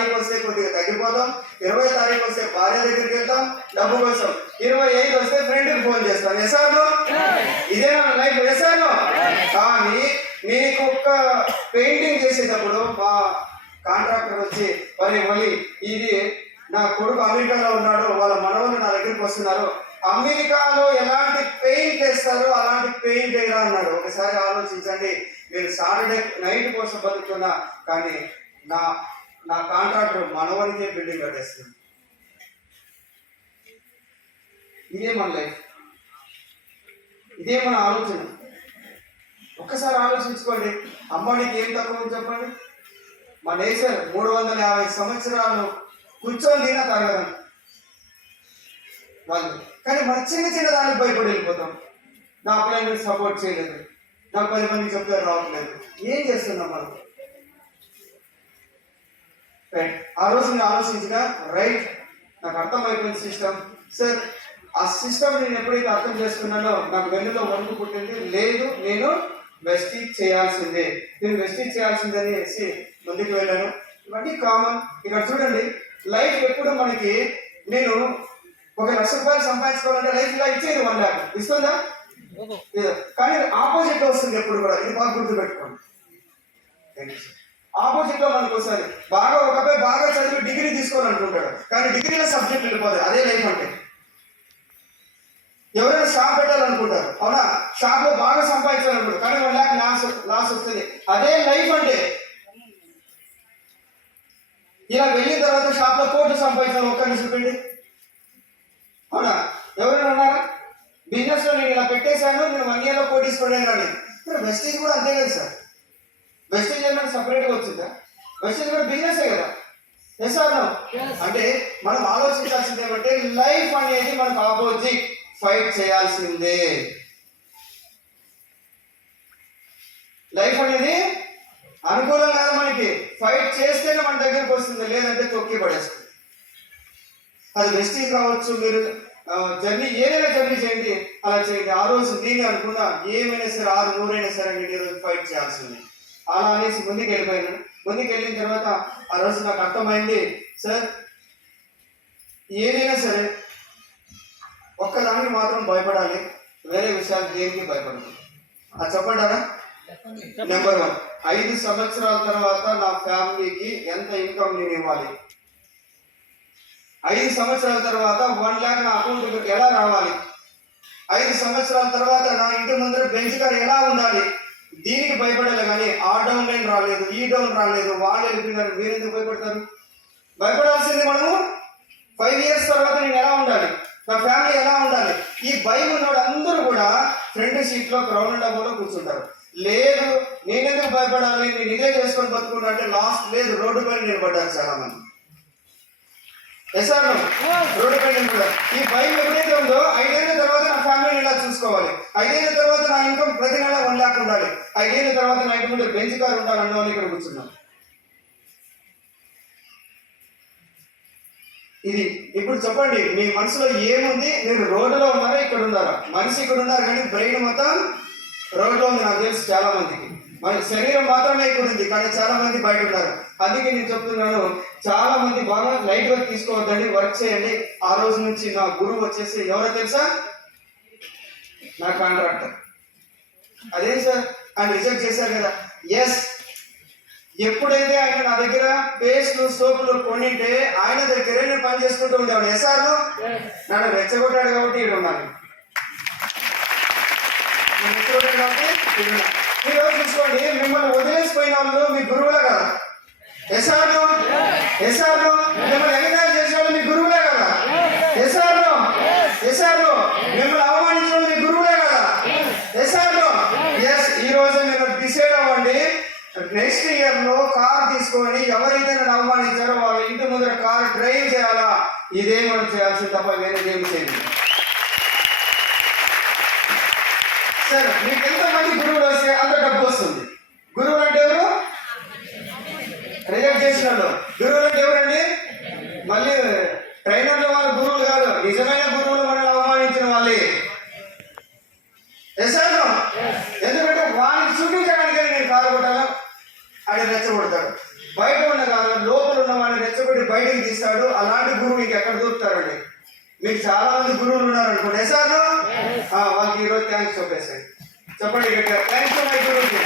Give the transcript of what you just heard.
తారీఖు వస్తే కొద్దిగా తగ్గిపోతాం, 20 తారీఖు వస్తే భార్య దగ్గరికి వెళ్తాం డబ్బు కోసం, 25 వస్తే ఫ్రెండ్కి ఫోన్ చేస్తాం. ఎసాను ఇదే నా లైఫ్. ఎసాను కానీ నీకు ఒక్క పెయింటింగ్ చేసేటప్పుడు మా కాంట్రాక్టర్ వచ్చి మళ్ళీ ఇది నా కొడుకు అమెరికాలో ఉన్నాడు, వాళ్ళ మనవలు నా దగ్గరికి వస్తున్నారు, అమెరికాలో ఎలాంటి పెయింట్ వేస్తారో అలాంటి పెయింట్ వేయరా అన్నాడు. ఒకసారి ఆలోచించండి. నేను సాటర్డే నైట్ కోసం బతుకుతున్నా, కానీ నా నా కాంట్రాక్టర్ మనవనికే బిల్డింగ్ కట్టేస్తుంది. ఇదే మన లైఫ్, ఇదే మన ఆలోచన. ఒక్కసారి ఆలోచించుకోండి. అంబానీకి ఏం తక్కువ చెప్పండి. మా నేచర్ 350 సంవత్సరాలు కూర్చొని తినా తరగదండి వాళ్ళు. కానీ మన చిన్న చిన్న దానికి భయపడి వెళ్ళిపోతాం. నా పిల్లల్ని సపోర్ట్ చేయలేదు, నాకు 10 మంది చెప్తే రావట్లేదు. ఏం చేస్తున్నాం మనం? రైట్. ఆ రోజు నేను ఆలోచించిన రైట్, నాకు అర్థమైపోయింది సిస్టమ్. సార్ ఆ సిస్టమ్ నేను ఎప్పుడైతే అర్థం చేసుకున్నానో నాకు వెన్నులో వణుకు పుట్టింది. లేదు, నేను వెస్టీజ్ చేయాల్సిందే, నేను వెస్టీజ్ చేయాల్సిందనేసి ముందుకు వెళ్ళాను. ఇవన్నీ కామన్. ఇక్కడ చూడండి, లైఫ్ ఎప్పుడు మనకి, నేను 1 లక్ష రూపాయలు సంపాదించుకోవాలంటే లైఫ్ ఇలా ఇచ్చేది 1 lakh ఇస్తుందా? కానీ ఆపోజిట్ వస్తుంది ఎప్పుడు కూడా. ఇది బాగా గుర్తుపెట్టుకోండి. ఆపోజిట్ లో మనకు వస్తుంది. ఒక అబ్బాయి బాగా చదివి డిగ్రీ తీసుకోవాలనుకుంటాడు, కానీ డిగ్రీలో సబ్జెక్ట్ వెళ్ళిపోతుంది. అదే లైఫ్ అంటే. ఎవరైనా షాప్ పెట్టాలనుకుంటారు, అవునా, షాప్ లో బాగా సంపాదించాలనుకుంటారు, కానీ 1 lakh లాస్ వస్తుంది. అదే లైఫ్ అంటే. ఇలా వెళ్ళిన తర్వాత షాప్ లో 1 కోటి సంపాదించాలి, ఒక్కరిని చూపండి, అవునా? ఎవరైనా ఉన్నారా? బిజినెస్ లో నేను ఇలా పెట్టేశాను, నేను 1 year లో 1 కోటి తీసుకోవడానికి రాని. వెస్టేజ్ కూడా అంతే కదా సార్. వెస్టేజ్ ఏమైనా సపరేట్గా వచ్చిందా? వెస్టేజ్ కూడా బిజినెస్ కదా. Yes or no? అంటే మనం ఆలోచించాల్సింది ఏమంటే, లైఫ్ అనేది మనకు ఆపోజిట్, ఫైట్ చేయాల్సిందే. లైఫ్ అనేది అనుకూలం కాదు మనకి, ఫైట్ చేస్తేనే మన దగ్గరకు వస్తుంది, లేదంటే తొక్కి పడేస్తుంది. అది వెస్టేజ్ కావచ్చు, మీరు జర్నీ ఏదైనా జర్నీ చేయండి, అలా చేయండి. ఆ రోజు నేను అనుకున్నా ఏమైనా సరే 600 అయినా సరే నేను ఈరోజు ఫైట్ చేయాల్సింది. అలా అనేసి ముందుకు వెళ్ళిపోయాను. ముందుకు వెళ్ళిన తర్వాత ఆ రోజు నాకు అర్థమైంది, సార్ ఏదైనా సరే ఒక్కదానికి మాత్రం భయపడాలి, వేరే విషయాలు దేనికి భయపడదు. అది చెప్పంటారా? నెంబర్ 1, 5 సంవత్సరాల తర్వాత నా ఫ్యామిలీకి ఎంత ఇన్కమ్ నేను ఇవ్వాలి? 5 సంవత్సరాల తర్వాత 1 lakh నా అకౌంట్కి ఎలా రావాలి? 5 సంవత్సరాల తర్వాత నా ఇంటి ముందర బెంచ్ కార్ ఎలా ఉండాలి? దీనికి భయపడాలి. కానీ ఆ డౌన్ లైన్ రాలేదు, ఈ డౌన్ రాలేదు, వాళ్ళు వెళ్ళిపోయినారు, మీరు ఎందుకు భయపడతారు? భయపడాల్సింది మనము 5 years తర్వాత నేను ఎలా ఉండాలి, నా ఫ్యామిలీ ఎలా ఉండాలి? ఈ భయం ఉన్నవాడు అందరూ కూడా ఫ్రంట్ సీట్ లో గ్రౌండ్ డబ్బులో కూర్చుంటారు. లేదు, నేనెందుకు భయపడాలి, నేను ఇదే చేసుకొని బతుకుంటా అంటే లాస్ట్ లేదు, రోడ్డు పైన నిలబడ్డారు చాలా మంది. ఎస్ఆర్ రోడ్డు పైన కూడా ఈ భయం ఎప్పుడైతే ఉందో, 5 ఏళ్ల తర్వాత నా ఫ్యామిలీని ఇలా చూసుకోవాలి, 5 ఏళ్ల తర్వాత నా ఇన్కమ్ ప్రతి నెల 1 lakh ఉండాలి, 5 ఏళ్ల తర్వాత నా ఇంటి ముందు బెంచ్ కార్ ఉండాలి అన్న వాళ్ళు ఇక్కడ కూర్చున్నాం. ఇది ఇప్పుడు చెప్పండి, మీ మనసులో ఏముంది? మీరు రోడ్డులో ఉన్నారా, ఇక్కడ ఉన్నారా? మనిషి ఇక్కడ ఉన్నారు, కానీ బ్రెయిన్ మొత్తం రోడ్లో ఉంది. నాకు తెలుసు చాలా మందికి. మన శరీరం మాత్రమే ఇక్కడ ఉంది, కానీ చాలా మంది బయట ఉన్నారు. అందుకే నేను చెప్తున్నాను, చాలా మంది బాగా లైట్ గా తీసుకోవద్దండి, వర్క్ చేయండి. ఆ రోజు నుంచి నా గురువు వచ్చేసి ఎవరో తెలుసా? నా కాంట్రాక్టర్. అదే సార్, ఆయన రిజెక్ట్ చేశారు కదా. ఎస్, ఎప్పుడైతే ఆయన నా దగ్గర పేస్ట్లు సోపులు కొనింటే ఆయన దగ్గరే నేను పని చేసుకుంటూ ఉండేవాడు. ఎస్ఆర్ నన్ను రెచ్చగొట్టాడు కాబట్టి ఇక్కడ ఉన్నాను. ఈ రోజు చూసుకోండి, మిమ్మల్ని వదిలేసిపోయిన వాళ్ళు మీ గురువులే కదా. ఎస్ఆర్ మిమ్మల్ని ఎగతాళి చేసిన వాళ్ళు మీ గురువులే కదా. ఎస్ఆర్ మిమ్మల్ని అవమానించిన వాళ్ళు మీ గురువులే కదా. ఎస్ఆర్ ఎస్, ఈ రోజు మీరు డిసైడ్ అవ్వండి. నెక్స్ట్ ఇయర్ లో కార్ తీసుకొని ఎవరైతే నన్ను అవమానించారో వాళ్ళ ఇంటి ముందర కార్ డ్రైవ్ చేయాలా? ఇదే మనం చేయాల్సింది తప్ప వేరే ఏం చేయండి. సరే, మీకు ఎంతమంది గురువులు వస్తే అంత డబ్బు వస్తుంది. గురువులు అంటే ఎవరు? రిజెక్ట్ చేసిన వాళ్ళు. గురువులు అంటే ఎవరండి? మళ్ళీ ట్రైనర్లు వాళ్ళు గురువులు కాదు, నిజమైన గురువులు మనల్ని అవమానించిన వాళ్ళే. ఎందుకంటే వాళ్ళని చూపించడానికి నేను కారు కొట్టాను, ఆయన రెచ్చగొడతాడు. బయట ఉన్న కాదు, లోపల ఉన్న వాళ్ళని బయటకు తీస్తాడు. అలాంటి గురువు మీకు ఎక్కడ దొరుకుతారండి? మీకు చాలా మంది గురువులు ఉన్నారు అనుకోండి. సార్ వాళ్ళకి ఈరోజు థ్యాంక్స్ చెప్పేసాయి. చెప్పండి థ్యాంక్స్ మై గురువుకి.